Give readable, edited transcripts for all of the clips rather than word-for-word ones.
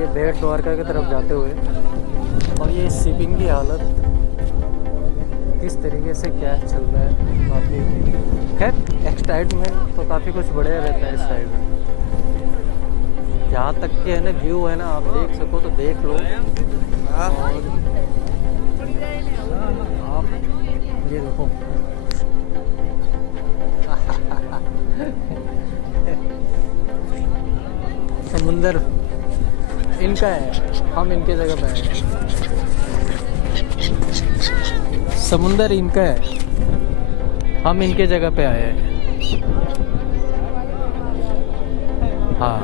ये बेट द्वारका की तरफ जाते हुए। और ये शिपिंग की हालत किस तरीके से क्या चल रहा है, काफ़ी खैर एक्साइटमेंट तो काफ़ी कुछ बढ़िया रहता है इस साइड में। जहाँ तक के है ना व्यू है ना, आप देख सको तो देख लो। और आप ये देखो समुंदर इनका है, हम इनके जगह पे आए हैं। समुंदर इनका है, हम इनके जगह पे आए हैं। हाँ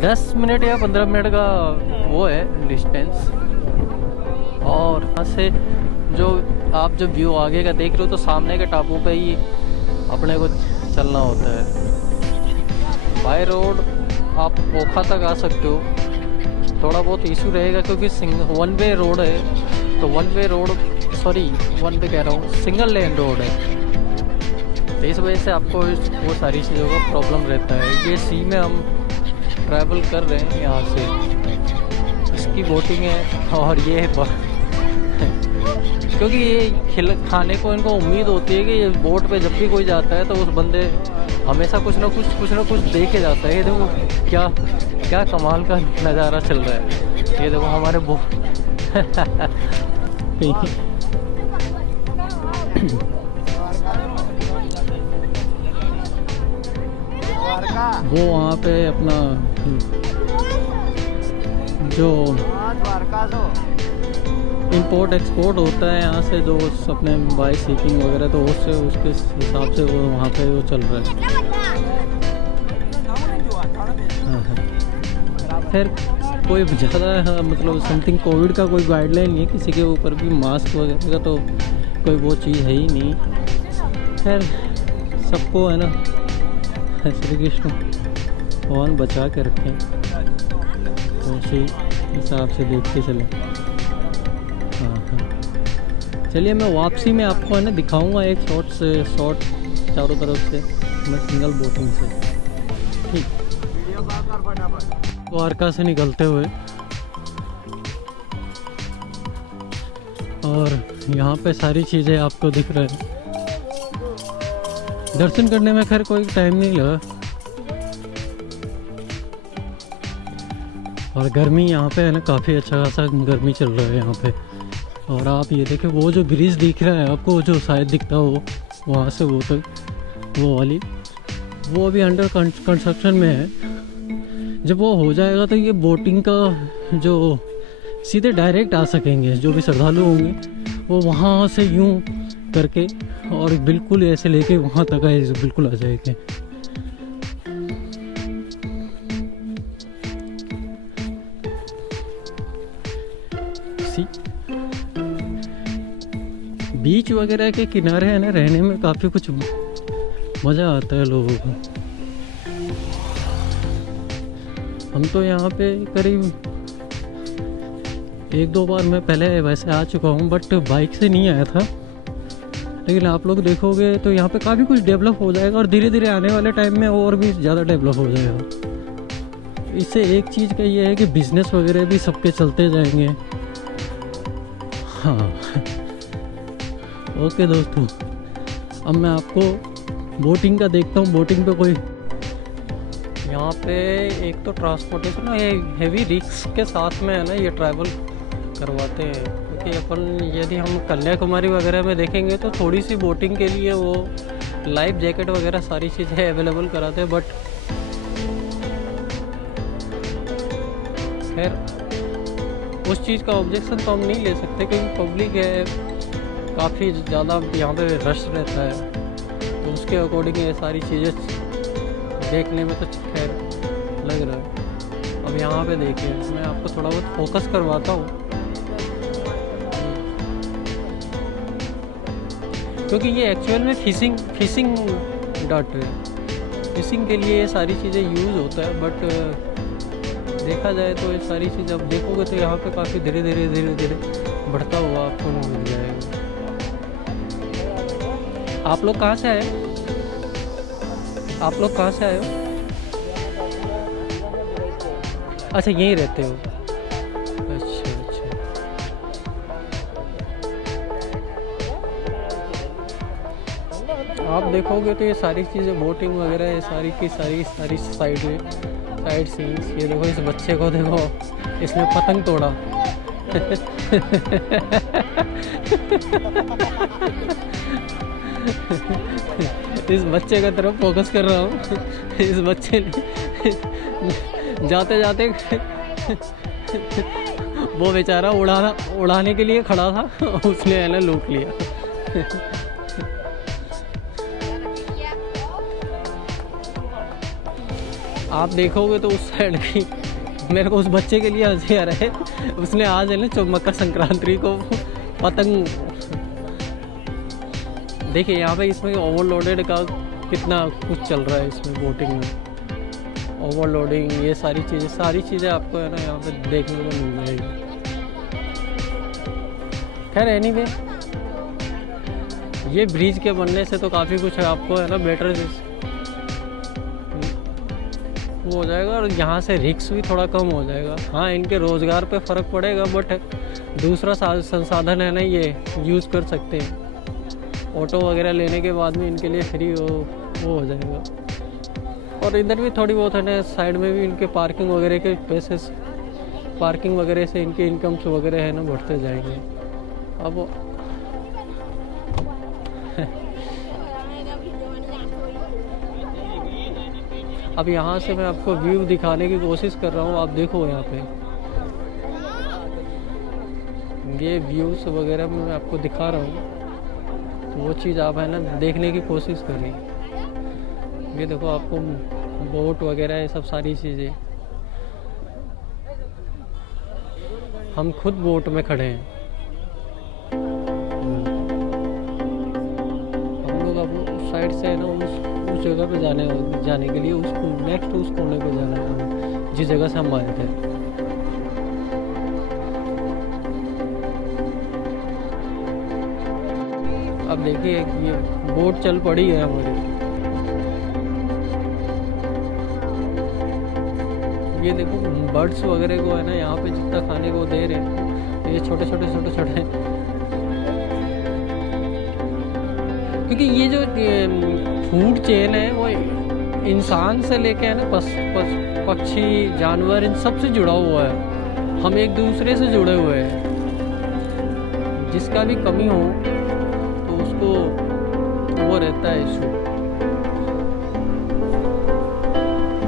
10 मिनट या 15 मिनट का वो है डिस्टेंस। और यहाँ से जो आप जब व्यू आगे का देख रहे हो तो सामने के टापू पे ही अपने को चलना होता है। बाय रोड आप ओखा तक आ सकते हो, थोड़ा बहुत इशू रहेगा क्योंकि वन वे रोड है। तो वन वे कह रहा हूँ, सिंगल लेन रोड है। तो इस वजह से आपको वो सारी चीज़ों का प्रॉब्लम रहता है। ये सी में हम ट्रैवल कर रहे हैं यहाँ से, इसकी बोटिंग है। और ये क्योंकि ये खाने को इनको उम्मीद होती है कि ये बोट पे जब भी कोई जाता है तो उस बंदे हमेशा कुछ ना कुछ दे के जाता है। ये देखो क्या कमाल का नज़ारा चल रहा है। ये देखो हमारे वो वहाँ पे अपना जो इंपोर्ट एक्सपोर्ट होता है यहाँ से, जो अपने बाई सीकिंग वगैरह, तो उससे उसके हिसाब से वो वहाँ पे वो चल रहा है। खैर कोई ज़्यादा मतलब समथिंग कोविड का कोई गाइडलाइन नहीं है किसी के ऊपर भी, मास्क वगैरह का तो कोई वो चीज़ है ही नहीं। खैर सबको है ना श्री कृष्ण भगवान बचा के रखें, तो उसी हिसाब से देखते चलें। हाँ चलिए, मैं वापसी में आपको है ना दिखाऊंगा एक शॉट चारों तरफ से, मैं सिंगल बोटिंग से। ठीक, द्वारका से निकलते हुए और यहाँ पे सारी चीज़ें आपको दिख रहे हैं। दर्शन करने में खैर कोई टाइम नहीं लगा। और गर्मी यहाँ पे है ना काफ़ी अच्छा खासा गर्मी चल रहा है यहाँ पे। और आप ये देखें, वो जो ब्रिज दिख रहा है आपको, जो शायद दिखता हो वहाँ से वो तक, वो वाली, वो अभी अंडर कंस्ट्रक्शन में है। जब वो हो जाएगा तो ये बोटिंग का जो सीधे डायरेक्ट आ सकेंगे, जो भी श्रद्धालु होंगे वो वहाँ से यूँ करके और बिल्कुल ऐसे लेके वहाँ तक आए, बिल्कुल आ जाएंगे। बीच वगैरह के किनारे है ना रहने में काफ़ी कुछ मज़ा आता है लोगों को। हम तो यहाँ पे करीब 1-2 बार मैं पहले वैसे आ चुका हूँ, बट बाइक से नहीं आया था। लेकिन आप लोग देखोगे तो यहाँ पे काफ़ी कुछ डेवलप हो जाएगा और धीरे धीरे आने वाले टाइम में और भी ज़्यादा डेवलप हो जाएगा। इससे एक चीज़ का ये है कि बिज़नेस वगैरह भी सबके चलते जाएंगे। हाँ ओके दोस्तों, अब मैं आपको बोटिंग का देखता हूँ। बोटिंग पे कोई यहाँ पे एक तो ट्रांसपोर्टेशन है, हेवी रिस्क के साथ में है ना ये ट्रैवल करवाते हैं। क्योंकि अपन यदि हम कन्याकुमारी वगैरह में देखेंगे तो थोड़ी सी बोटिंग के लिए वो लाइफ जैकेट वगैरह सारी चीज़ें अवेलेबल कराते हैं। बट खैर उस चीज़ का ऑब्जेक्शन तो हम नहीं ले सकते क्योंकि पब्लिक है, काफ़ी ज़्यादा यहाँ पे रश रहता है। तो उसके अकॉर्डिंग ये सारी चीज़ें देखने में तो खैर लग रहा है। अब यहाँ पे देखिए, मैं आपको थोड़ा बहुत फोकस करवाता हूँ क्योंकि ये एक्चुअल में फिशिंग डॉट है। फिशिंग के लिए ये सारी चीज़ें यूज़ होता है। बट देखा जाए तो ये सारी चीज़ अब देखोगे तो यहाँ पे काफ़ी धीरे धीरे बढ़ता हुआ आपको मिल जाएगा। आप लोग कहाँ से आए हो? अच्छा यहीं रहते हो? अच्छा अच्छा। आप देखोगे तो ये सारी चीज़ें बोटिंग वगैरह है, सारी की सारी साइड सीन्स। ये देखो, इस बच्चे को देखो, इसने पतंग तोड़ा। इस बच्चे का तरफ फोकस कर रहा हूँ। इस बच्चे ने जाते जाते वो बेचारा उड़ाने के लिए खड़ा था, उसने है ना लूट लिया। आप देखोगे तो उस साइड की, मेरे को उस बच्चे के लिए हंसी आ रहा है। उसने आज है ना मकर संक्रांति को पतंग, देखिए यहाँ पे इसमें ओवरलोडेड का कितना कुछ चल रहा है इसमें बोटिंग में। ओवरलोडिंग, ये सारी चीज़ें आपको है ना यहाँ पे देखने को मिल जाएगी। खैर एनीवे, ये ब्रिज के बनने से तो काफ़ी कुछ है, आपको है ना बेटर वो हो जाएगा, और यहाँ से रिस्क भी थोड़ा कम हो जाएगा। हाँ, इनके रोज़गार पे फ़र्क पड़ेगा, बट दूसरा संसाधन है ना ये यूज़ कर सकते हैं। ऑटो वगैरह लेने के बाद में इनके लिए फ्री वो हो जाएगा। और इधर भी थोड़ी बहुत है ना साइड में भी इनके पार्किंग वगैरह के पैसे, पार्किंग वगैरह से इनके इनकम्स वगैरह है ना बढ़ते जाएंगे। अब अब यहाँ से मैं आपको व्यू दिखाने की कोशिश कर रहा हूँ। आप देखो यहाँ पे ये व्यूज़ वगैरह मैं आपको दिखा रहा हूँ, तो वो चीज़ आप है ना देखने की कोशिश करिए। ये देखो आपको बोट वगैरह ये सब सारी चीज़ें, हम खुद बोट में खड़े हैं। हम लोग अब उस साइड से है ना उस जगह पे जाने के लिए उस कोने पे जाना है जिस जगह से हम आए थे। अब देखिए ये बोट चल पड़ी है हमारी। ये देखो बर्ड्स वगैरह को है ना यहाँ पे जितना खाने को दे रहे हैं, ये छोटे छोटे क्योंकि ये जो फूड चेन है वो इंसान से लेके है ना पक्षी जानवर इन सब से जुड़ा हुआ है। हम एक दूसरे से जुड़े हुए हैं। जिसका भी कमी हो तो उसको वो रहता है इशू।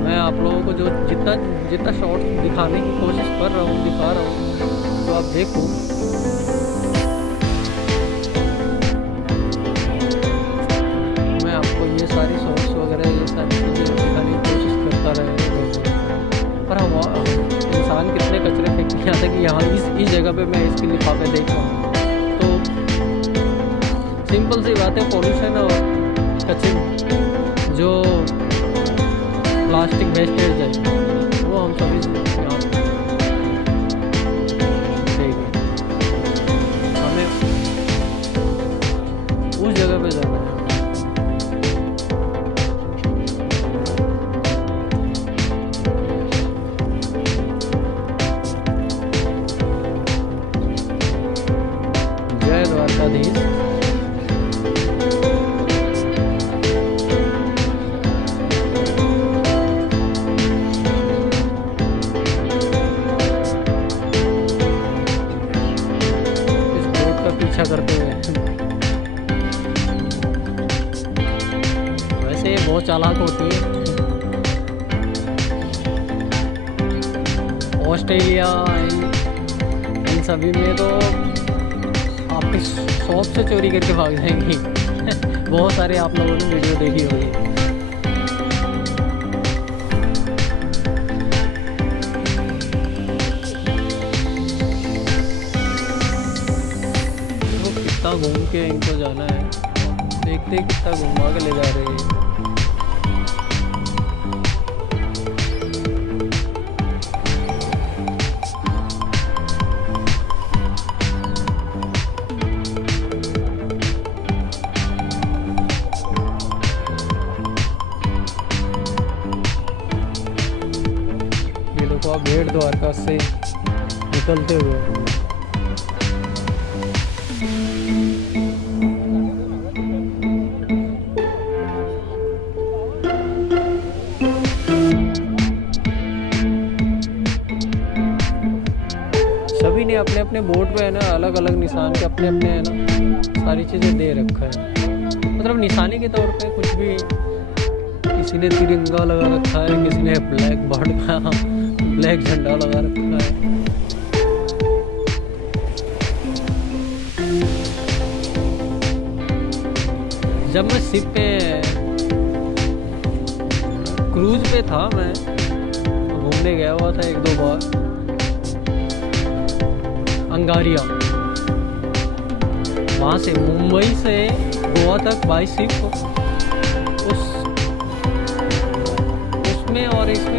मैं आप लोगों को जो जितना शॉर्ट दिखाने की कोशिश कर रहा हूँ दिखा रहा हूँ, तो आप देखो। मैं आपको ये सारी शॉर्ट्स वगैरह ये सारी चीज़ें दिखाने की कोशिश करता रहेगा, पर हम इंसान कितने कचरे फेंक के आता कि यहाँ इस जगह पे मैं इसके लिफाफे देख रहा हूँ। तो सिंपल सी बात है, पॉल्यूशन और कचरे जो प्लास्टिक वेस्टेज है वो हम सभी यहाँ देखें। हमें उस जगह पे जाना है। जय द्वारकाधीश। करते हुए वैसे बहुत चालाक होती है। ऑस्ट्रेलिया इन सभी में तो आपके शॉप से चोरी करके भाग जाएंगी। बहुत सारे आप लोगों ने वीडियो देखी होगी। घूम के इनको जाना है, देखते हैं कितना घुमा के ले जा रहे हैं। ये लोग देखो आप भेड़ द्वारका से निकलते हुए। सभी ने अपने अपने बोर्ड पे है ना अलग अलग निशान के अपने अपने है ना सारी चीज़ें दे रखा है, मतलब निशानी के तौर पे कुछ भी। किसी ने तिरंगा लगा रखा है, किसी ने ब्लैक बॉर्ड का ब्लैक झंडा लगा रखा है। जब मैं शिप पे क्रूज पे था, मैं घूमने गया हुआ था 1-2 बार अंगारिया, वहाँ से मुंबई से गोवा तक बाई शिप। उसमें और इसमें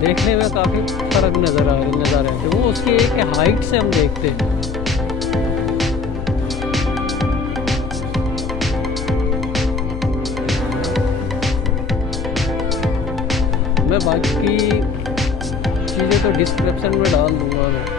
देखने में काफ़ी फर्क नज़र आ रहा है। वो उसकी एक हाइट से हम देखते हैं। मैं बाकी चीज़ें तो डिस्क्रिप्शन में डाल दूँगा मैं।